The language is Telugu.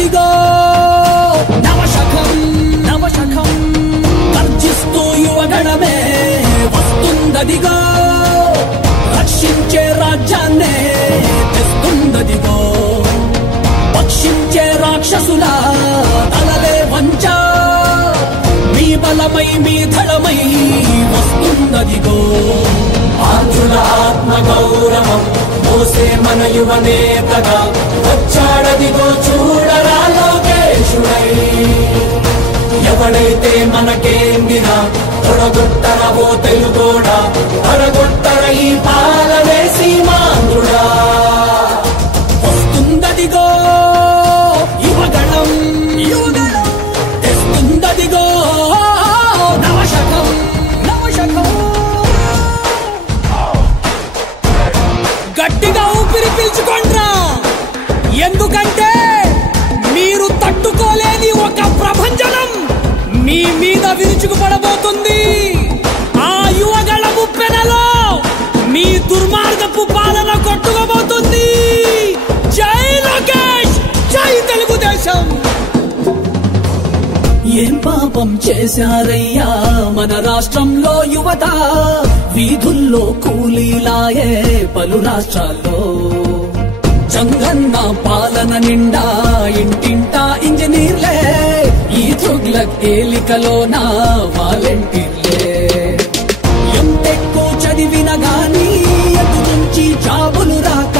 వస్తుందదిగో నవశకం నవశకం గర్జిస్తూ యువగణమే వస్తుందదిగో రక్షించే రాజ్యాన్నే తెస్తుందదిగో పక్షించే రాక్షసుల తలలే వంచ మీ బలమై మీ ధళమై వస్తుందదిగో ఆంధ్రుల ఆత్మ గౌరవం మోసే మన యువ నేతగా వచ్చాడదిగో చూడరా లోకేశుడై ఎవడైతే మనకేందినా తొడగొట్టరవో తెలుగోడా తొడగొట్టర ఈ పాలనే సీమాంధ్రుడా వస్తుందదిగో యువగణం యువగణం తెస్తుందదిగో నవశకం నవశకం గట్టిగా ఊపిరి పీల్చుకోండ్రా ఎందుకంటే మీరు తట్టుకోలేని ఒక ప్రభంజనం మీ మీద విరుచుకుపడబోతుంది ఆ యువగళ ముప్పెనలో మీ దుర్మార్గపు పాలన కొట్టుకోబోతుంది జై లోకేష్ జై తెలుగుదేశం ఏం పాపం చేశారయ్యా మన రాష్ట్రంలో యువత వీధుల్లో కూలీలాయే పలు రాష్ట్రాల్లో జంగన్న పాలన నిండా ఇంటింటా ఇంజనీర్లే ఈ తుగ్లక్ ఏలికలోన వాలంటీర్లే ఎంతెక్కువ చదివిన గానీ ఎటు నుంచి జాబులు రాక